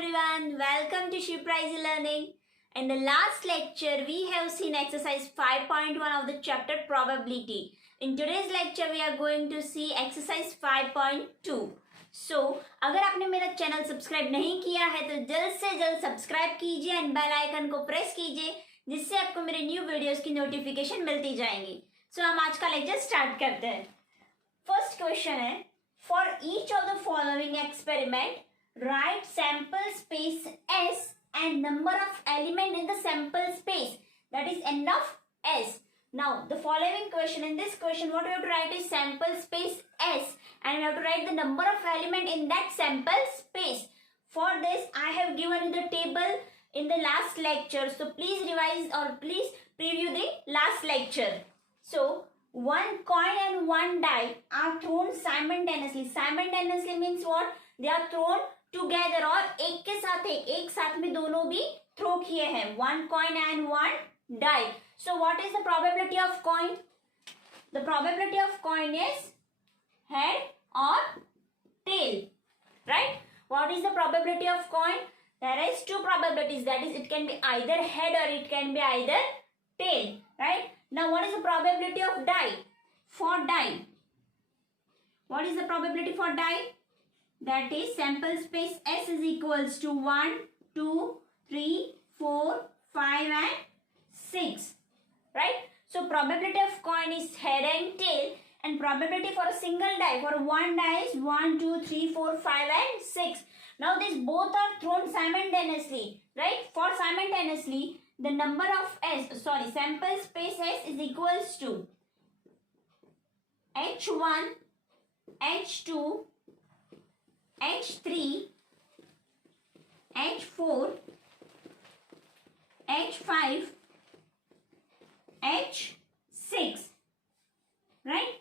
everyone, welcome to Shivprize Learning. In the last lecture, we have seen exercise 5.1 of the chapter probability. In today's lecture, we are going to see exercise 5.2. So, अगर आपने मेरा channel subscribe नहीं किया है तो जल्द से जल्द सब्सक्राइब कीजिए एंड बेल आइकन को प्रेस कीजिए जिससे आपको मेरे न्यू वीडियोस की नोटिफिकेशन मिलती जाएंगी. सो हम आज का लेक्चर स्टार्ट करते हैं. फर्स्ट क्वेश्चन है, for each of the following experiment write sample space S and number of element in the sample space, that is n of S. Now the following question, in this question what we have to write is sample space S and we have to write the number of element in that sample space. For this I have given you the table in the last lecture, so please revise or please preview the last lecture. So one coin and one die are thrown simultaneously. Simultaneously means what? They are thrown together और एक साथ में दोनों भी throw किए हैं. One coin and one die. So what is the probability of coin? The probability of coin is head or tail, right? What is the probability of coin? There is two probabilities, that is it can be either head or it can be either tail, right? Now what is the probability of die? For die, what is the probability for die? That is sample space S is equals to 1, 2, 3, 4, 5 and 6. Right? So probability of coin is head and tail, and probability for a single die, for one die is 1, 2, 3, 4, 5 and 6. Now these both are thrown simultaneously. Right? For simultaneously, the number of sample space S is equals to H1, H2, H3, H4, H5, H6, right?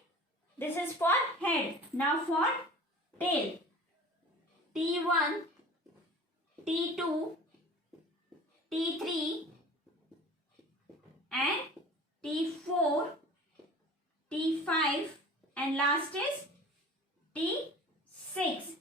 This is for head. Now for tail, T1, T2, T3 and T4, T5 and last is T6.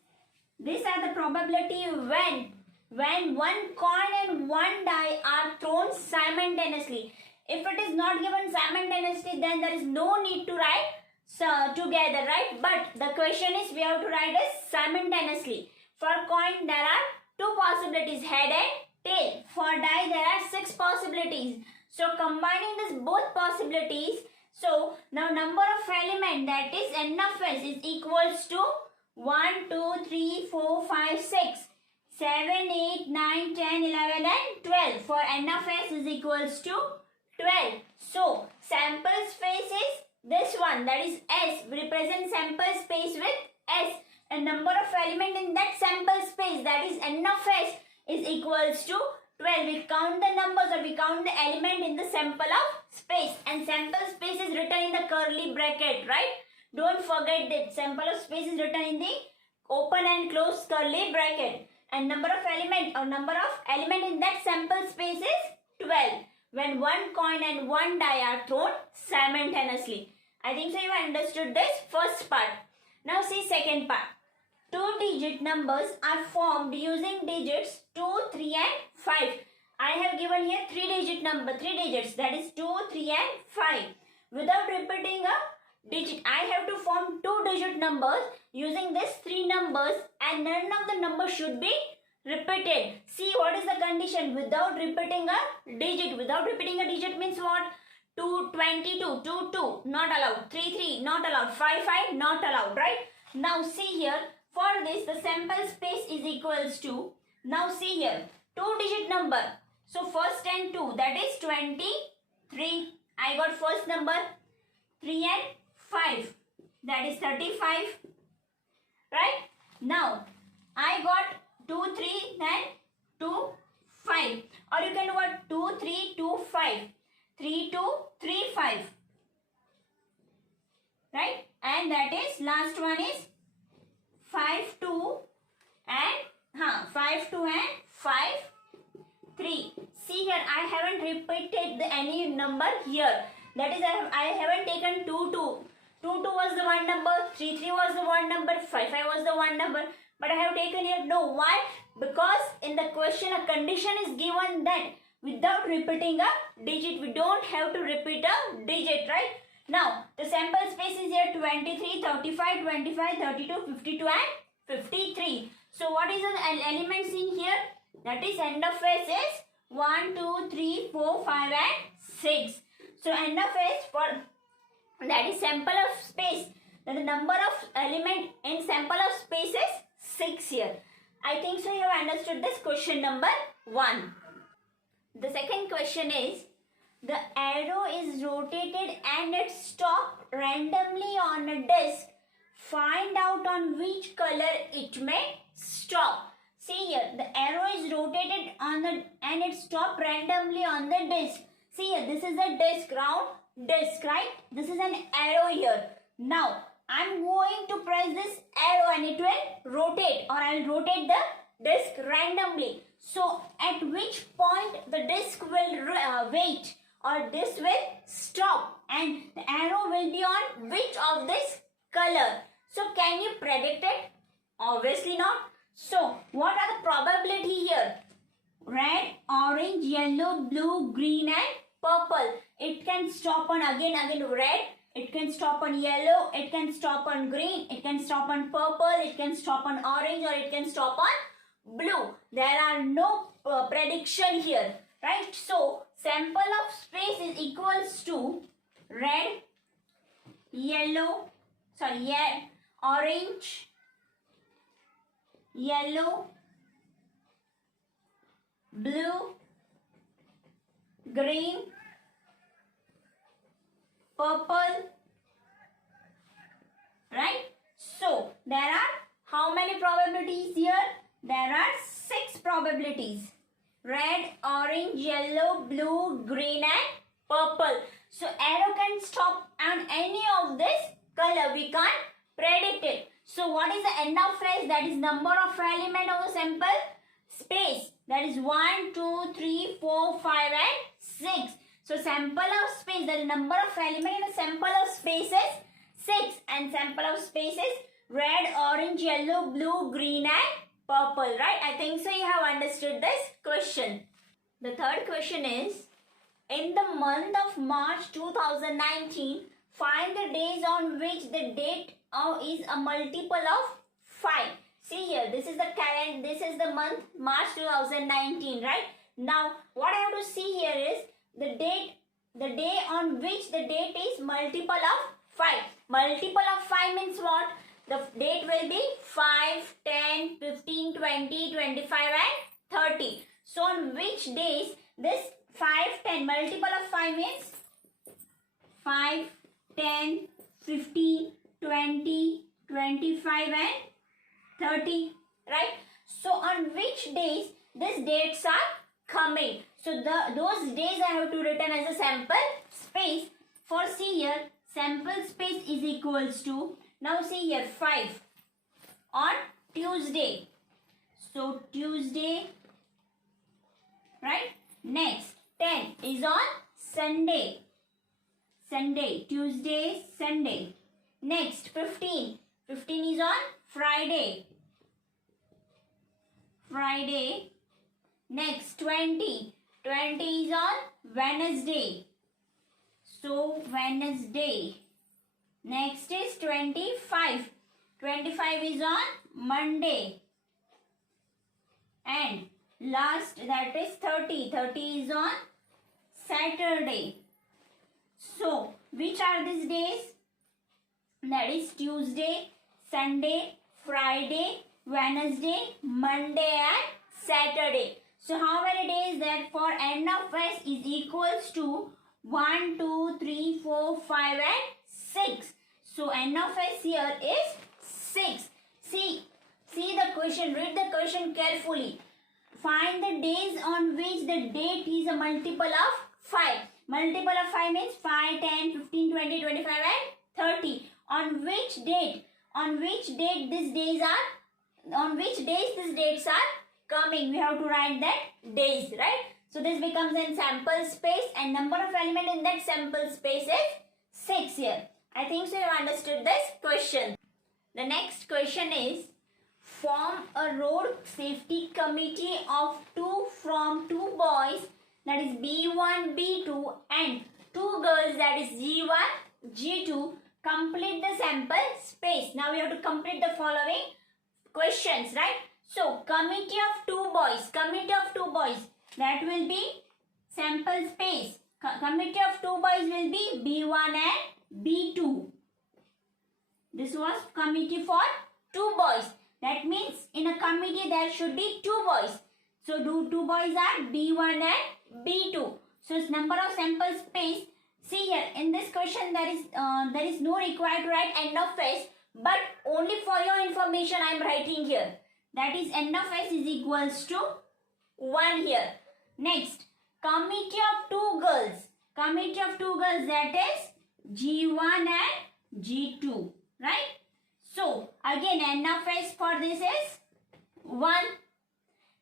These are the probability when one coin and one die are thrown simultaneously. If it is not given simultaneously, then there is no need to write together, right? But the question is we have to write as simultaneously. For coin there are two possibilities, head and tail. For die there are 6 possibilities. So combining these both possibilities, so now number of element, that is n of S, is equals to 1, 2, 3, 4, 5, 6, 7, 8, 9, 10, 11 and 12. For n of S is equals to 12. So sample space is this one, that is S. We represent sample space with S. And number of element in that sample space, that is n of S, is equals to 12. We count the numbers or we count the element in the sample of space. And sample space is written in the curly bracket, right? Don't forget that sample of space is written in the open and closed curly bracket. And number of element in that sample space is 12. When one coin and one die are thrown simultaneously. I think so you understood this first part. Now see second part. 2-digit numbers are formed using digits 2, 3 and 5. I have given here 3 digits, that is 2, 3 and 5. Without repeating a digit, I have to form 2-digit numbers using these 3 numbers and none of the numbers should be repeated. See what is the condition? Without repeating a digit. Without repeating a digit means what? 2, 22, 2, 2, not allowed. 3, 3, not allowed. 5, 5, not allowed, right? Now see here, for this the sample space is equals to, now see here, 2-digit number. So first and 2, that is 23. I got first number, 3 and 5, that is 35, right? Now I got 2, 3, then 2, 5, or you can do what? 2, 3, 2, 5, 3, 2, 3, 5, right? And that is last one is 5, 2 and 5, 2 and 5, 3. See here, I haven't repeated any number here. That is I haven't taken 2, 2. 2, 2 was the one number, 3, 3 was the one number, 5, 5 was the one number. But I have taken here, no, why? Because in the question a condition is given that without repeating a digit, we don't have to repeat a digit, right? Now, the sample space is here 23, 35, 25, 32, 52 and 53. So, what is the elements in here? That is end of phase is 1, 2, 3, 4, 5 and 6. So, end of phase for that is sample of space. Then the number of element in sample of space is 6 here. I think so you have understood this question number 1. The second question is, the arrow is rotated and it stops randomly on a disc. Find out on which color it may stop. See here, the arrow is rotated on the and it stops randomly on the disc. See here, this is a disc, round disc, right? This is an arrow here. Now, I'm going to press this arrow and it will rotate, or I'll rotate the disc randomly. So, at which point the disc will wait or this will stop and the arrow will be on which of this color? So, can you predict it? Obviously not. So, what are the probability here? Red, orange, yellow, blue, green and purple. It can stop on again red. It can stop on yellow. It can stop on green. It can stop on purple. It can stop on orange or it can stop on blue. There are no prediction here. Right? So, sample of space is equals to red, yellow, orange, yellow, blue, green, purple, right? So, there are how many probabilities here? There are 6 probabilities. Red, orange, yellow, blue, green and purple. So, arrow can stop on any of this color. We can't predict it. So, what is the end of phase? That is number of element of the sample space. That is 1, 2, 3, 4, 5 and 6. So, sample of space, the number of element in a sample of space is 6. And sample of space is red, orange, yellow, blue, green and purple, right? I think so you have understood this question. The third question is, in the month of March 2019, find the days on which the date is a multiple of 5. See here, this is the month March 2019, right? Now, what I have to see here is the day on which the date is multiple of 5. Multiple of 5 means what? The date will be 5, 10, 15, 20, 25 and 30. So, on which days this 5, 10, multiple of 5 means 5, 10, 15, 20, 25 and 30, right? So, on which days these dates are coming? So, those days I have to written as a sample space. For see here, sample space is equals to, now see here 5 on Tuesday. So, Tuesday, right? Next, 10 is on Sunday. Tuesday, Sunday. Next, 15 is on Friday. Next, 20 is on Wednesday. So, Wednesday. Next is 25. 25 is on Monday. And last, that is 30. 30 is on Saturday. So, which are these days? That is Tuesday, Sunday, Friday, Wednesday, Monday and Saturday. So, how many days? Therefore, end of phase is equals to 1, 2, 3, 4, 5 and 6. So, end of phase here is 6. See the question. Read the question carefully. Find the days on which the date is a multiple of 5. Multiple of 5 means 5, 10, 15, 20, 25 and 30. On which date these days are coming? We have to write that days, right? So this becomes a sample space and number of element in that sample space is 6 here. I think so you understood this question. The next question is, form a road safety committee of from two boys, that is B1, B2, and two girls, that is G1, G2. Complete the sample space. Now we have to complete the following questions, right? So committee of two boys, that will be sample space. Committee of two boys will be B1 and B2. This was committee for two boys. That means in a committee there should be two boys. So two boys are B1 and B2. So its number of sample space. See here in this question there is no required to write end of phase, but only for your information I am writing here. That is end of phase is equals to 1 here. Next, committee of two girls. Committee of two girls, that is G1 and G2. Right? So again end of phase for this is 1.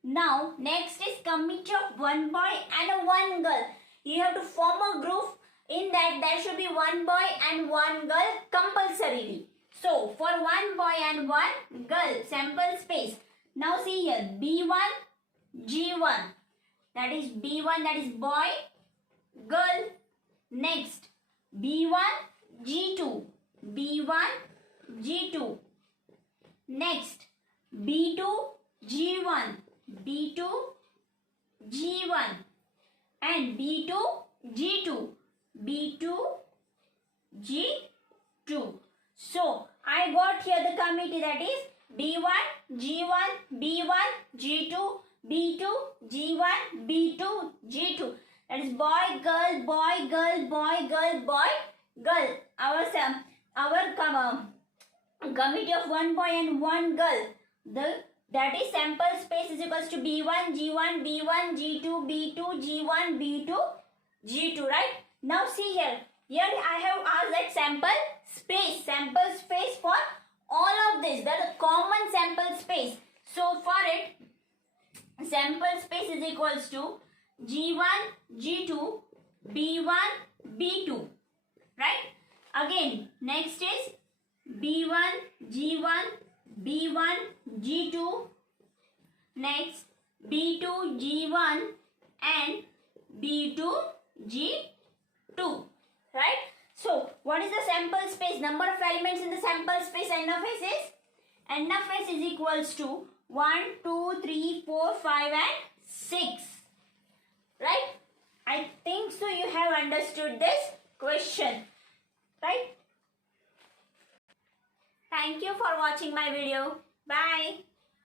Now next is committee of one boy and one girl. You have to form a group. In that there should be one boy and one girl compulsorily. So for one boy and one girl, sample space. Now see here B1, G1. That is B1, that is boy, girl. Next B1, G2. B1, G2. Next B2, G1. B2, G1. And B2, G2. B2, G2. So I got here the committee, that is B1, G1, B1, G2, B2, G1, B2, G2. That is boy, girl, boy, girl, boy, girl, boy, girl. Our committee of one boy and one girl. That is sample space is equals to B1, G1, B1, G2, B2, G1, B2, G2, right? Now see here. Here I have asked that sample space for all of this. That is common sample space. So for it, sample space is equals to G1, G2, B1, B2. Right? Again, next is B1, G1, B1, G2. Next, B2, G1 and B2, G2. Right? So, what is the sample space? Number of elements in the sample space end of phase is? End of phase is equals to 1, 2, 3, 4, 5 and 6. Right? I think so you have understood this question. Right? Thank you for watching my video. Bye.